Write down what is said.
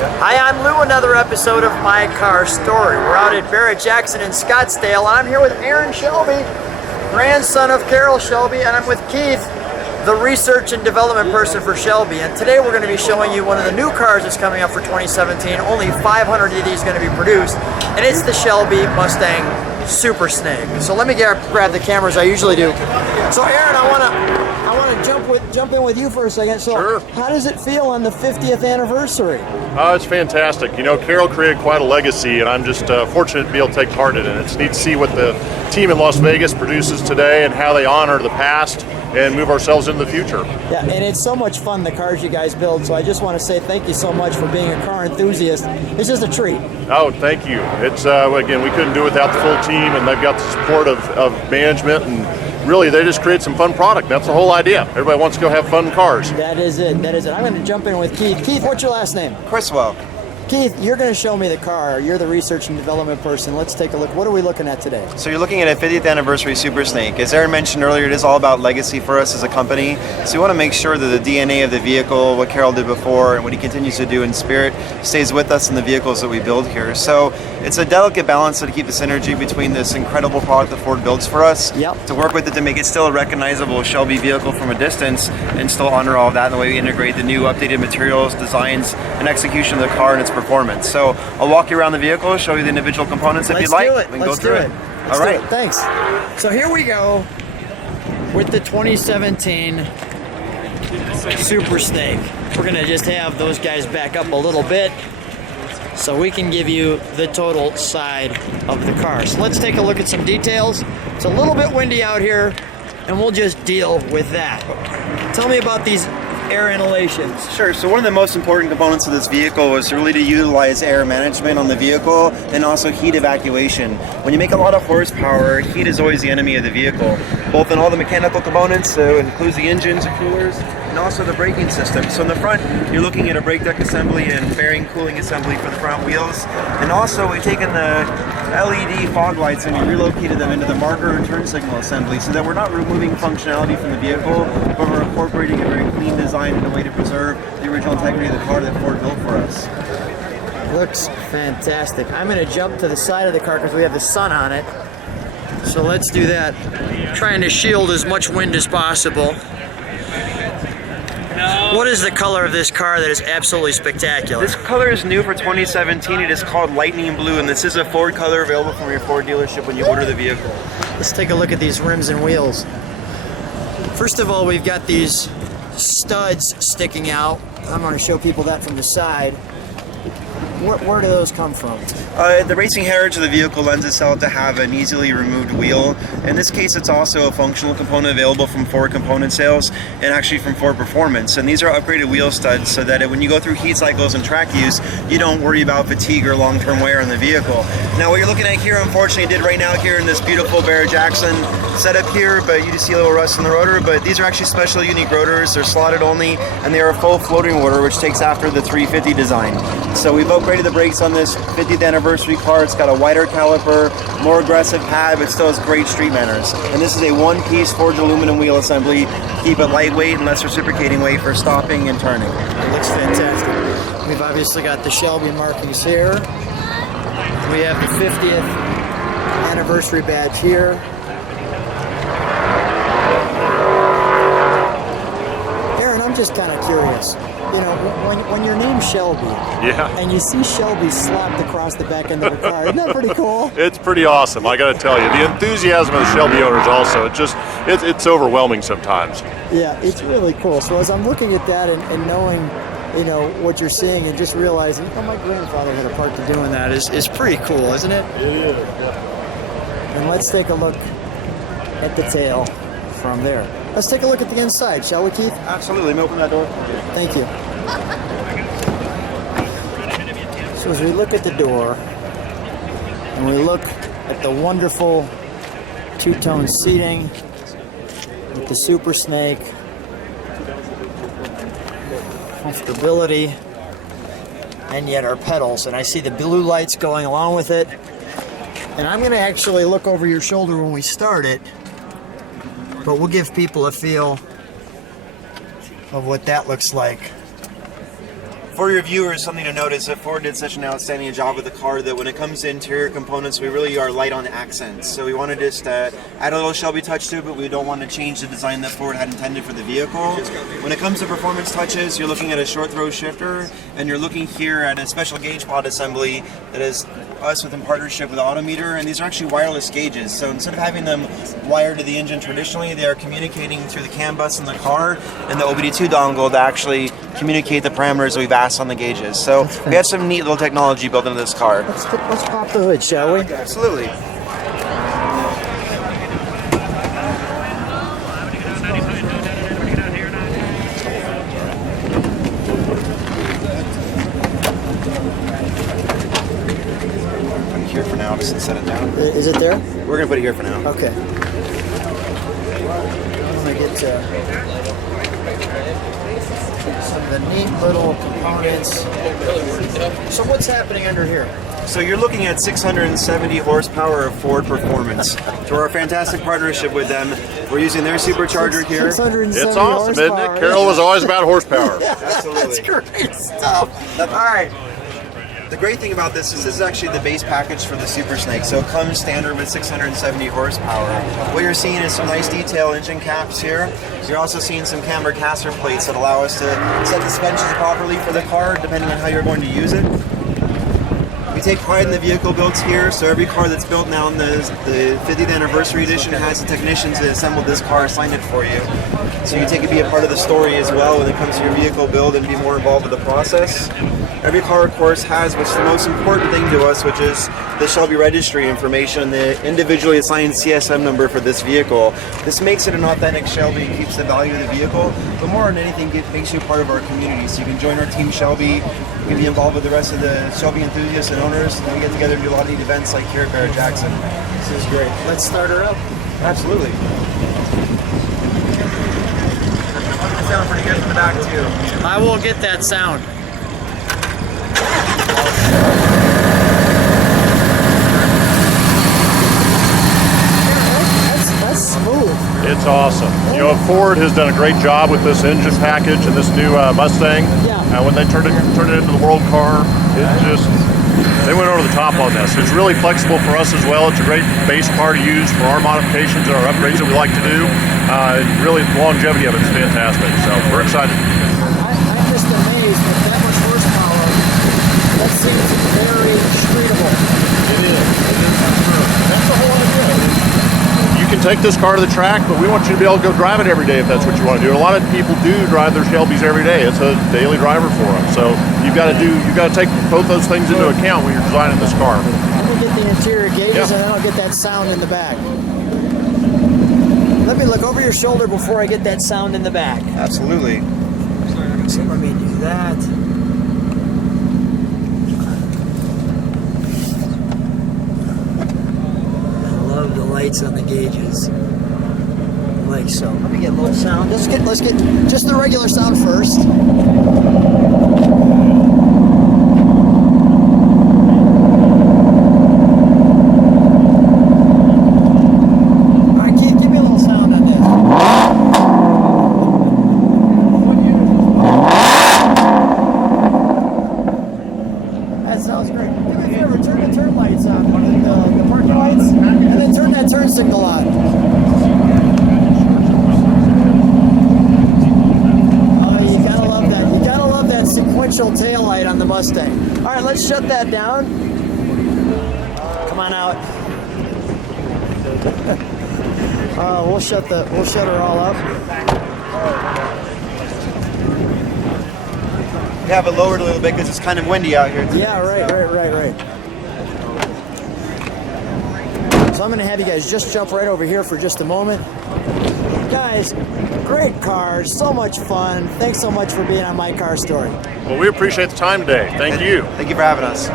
Hi, I'm Lou, another episode of My Car Story. We're out at Barrett Jackson in Scottsdale. I'm here with Aaron Shelby, grandson of Carroll Shelby, and I'm with Keith, the research and development person for Shelby. And today we're going to be showing you one of the new cars that's coming up for 2017. Only 500 of these going to be produced, and it's the Shelby Mustang Super Snake. So let me grab the camera as I usually do. So Aaron, I want to jump in with you for a second. So Sure. How does it feel on the 50th anniversary? It's fantastic. You know, Carroll created quite a legacy, and I'm just fortunate to be able to take part in it. It's neat to see what the team in Las Vegas produces today and how they honor the past and move ourselves into the future. Yeah, and it's so much fun, the cars you guys build, so I just want to say thank you so much for being a car enthusiast. It's just a treat. Oh, thank you. It's, again, we couldn't do it without the full team, and they've got the support of management, and really, they just create some fun product. That's the whole idea. Everybody wants to go have fun in cars. That is it. That is it. I'm going to jump in with Keith. Keith, what's your last name? Criswell. Keith, you're going to show me the car. You're the research and development person. Let's take a look. What are we looking at today? So you're looking at a 50th anniversary Super Snake. As Aaron mentioned earlier, it is all about legacy for us as a company. So we want to make sure that the DNA of the vehicle, what Carroll did before and what he continues to do in spirit, stays with us in the vehicles that we build here. So it's a delicate balance to keep the synergy between this incredible product that Ford builds for us, to work with it to make it still a recognizable Shelby vehicle from a distance and still honor all of that in the way we integrate the new updated materials, designs, and execution of the car and its performance. So I'll walk you around the vevel, show you the individual components if you'd like. We can go through it. All right. Thanks. So here we go with the 2017 Super Snake. We're going to just have those guys back up a little bit so we can give you the total side of the car. So let's take a look at some details. It's a little bit windy out here, and we'll just deal with that. Tell me about these air inhalations. Sure, so one of the most important components of this vehicle is really to utilize air management on the vehicle and also heat evacuation. When you make a lot of horsepower, heat is always the enemy of the vehicle, both in all the mechanical components, so it includes the engines and coolers, and also the braking system. So in the front, you're looking at a brake deck assembly and fairing cooling assembly for the front wheels. And also we've taken the LED fog lights and we relocated them into the marker and turn signal assembly so that we're not removing functionality from the vehicle, but we're incorporating a very clean design in a way to preserve the original integrity of the car that Ford built for us. Looks fantastic. I'm going to jump to the side of the car because we have the sun on it. So let's do that. Trying to shield as much wind as possible. What is the color of this car that is absolutely spectacular? This color is new for 2017. It is called Lightning Blue, and this is a Ford color available from your Ford dealership when you order the vehicle. Let's take a look at these rims and wheels. First of all, we've got these studs sticking out. I'm going to show people that from the side. Where do those come from? The racing heritage of the vehicle lends itself to have an easily removed wheel. In this case, it's also a functional component available from Ford Component Sales and actually from Ford Performance. And these are upgraded wheel studs so that when you go through heat cycles and track use, you don't worry about fatigue or long-term wear on the vehicle. Now, what you're looking at here, unfortunately, did rain out here in this beautiful Barrett Jackson setup here, but you just see a little rust in the rotor. But these are actually special unique rotors. They're slotted only, and they are a full floating rotor, which takes after the 350 design. So we've upgraded the brakes on this 50th anniversary car. It's got a wider caliper, more aggressive pad, but still has great street manners. And this is a one-piece forged aluminum wheel assembly to keep it lightweight and less reciprocating weight for stopping and turning. It looks fantastic. We've obviously got the Shelby markings here. We have the 50th anniversary badge here. Aaron, I'm just kind of curious. You know, when your name's Shelby, and you see Shelby slapped across the back end of the car, isn't that pretty cool? It's pretty awesome, I got to tell you. The enthusiasm of the Shelby owners also, it's overwhelming sometimes. Yeah, it's really cool. So as I'm looking at that and knowing, you know, what you're seeing and just realizing, oh, my grandfather had a part to doing that is pretty cool, isn't it? It is. And let's take a look at the tail from there. Let's take a look at the inside, shall we, Keith? Absolutely. Let me open that door. Thank you. So as we look at the door, and we look at the wonderful two-tone seating with the Super Snake, comfortability, and yet our pedals, and I see the blue lights going along with it. And I'm going to actually look over your shoulder when we start it, but we'll give people a feel of what that looks like For your viewers, something to note is that Ford did such an outstanding job with the car that when it comes to interior components, we really are light on accents. So we want to just add a little Shelby touch to it, but we don't want to change the design that Ford had intended for the vehicle. When it comes to performance touches, you're looking at a short throw shifter, and you're looking here at a special gauge pod assembly that is us in partnership with Autometer, and these are actually wireless gauges. So instead of having them wired to the engine traditionally, they are communicating through the CAN bus in the car and the OBD2 dongle to actually communicate the parameters that we've asked on the gauges. So we have some neat little technology built into this car. Let's pop the hood, shall we? Absolutely. Here for now, just set it down. Is it there? We're gonna put it here for now. Okay. I'm gonna get some of the neat little components. So what's happening under here? So you're looking at 670 horsepower of Ford performance. Through our fantastic partnership with them, we're using their supercharger here. It's awesome, isn't it? Carroll was always about horsepower. Absolutely. That's great stuff. All right. The great thing about this is actually the base package for the Super Snake. So it comes standard with 670 horsepower. What you're seeing is some nice detail engine caps here. You're also seeing some camber caster plates that allow us to set the suspensions properly for the car, depending on how you're going to use it. We take pride in the vehicle builds here, so every car that's built now in the 50th anniversary edition has the technicians that assembled this car signed it for you. So you take to be a part of the story as well when it comes to your vehicle build and be more involved with the process. Every car, of course, has what's the most important thing to us, which is the Shelby registry information, the individually assigned CSM number for this vehicle. This makes it an authentic Shelby, keeps the value of the vehicle, but more than anything, it makes you part of our community. So you can join our team Shelby, you can be involved with the rest of the Shelby enthusiasts and owners, and we get together and do a lot of neat events like here at Barrett Jackson. This is great. Let's start her up. Absolutely. It sounds pretty good from the back too. I will get that sound. That's smooth. It's awesome. You know, Ford has done a great job with this engine package and this new Mustang. Yeah. When they turned it into the world car, they went over the top on this. It's really flexible for us as well. It's a great base car to use for our modifications and our upgrades that we like to do. Really, the longevity of it is fantastic. So we're excited. I'm just amazed with that much horsepower. That seems very streetable. It is. That's the whole idea. You can take this car to the track, but we want you to be able to go drive it every day if that's what you want to do. A lot of people do drive their Shelbys every day. It's a daily driver for them. So you've got to take both those things into account when you're designing this car. I'm gonna get the interior gauges and then I'll get that sound in the back. Let me look over your shoulder before I get that sound in the back. Absolutely. So let me do that. I love the lights on the gauges. Like so. Let me get a little sound. Let's get just the regular sound first. Signal on. Oh, you gotta love that. You gotta love that sequential tail light on the Mustang. All right, let's shut that down. Come on out. We'll shut her all up. We have it lowered a little bit because it's kind of windy out here today. Yeah, right. So I'm going to have you guys just jump right over here for just a moment. Guys, great cars, so much fun. Thanks so much for being on My Car Story. Well, we appreciate the time today. Thank you. Thank you for having us.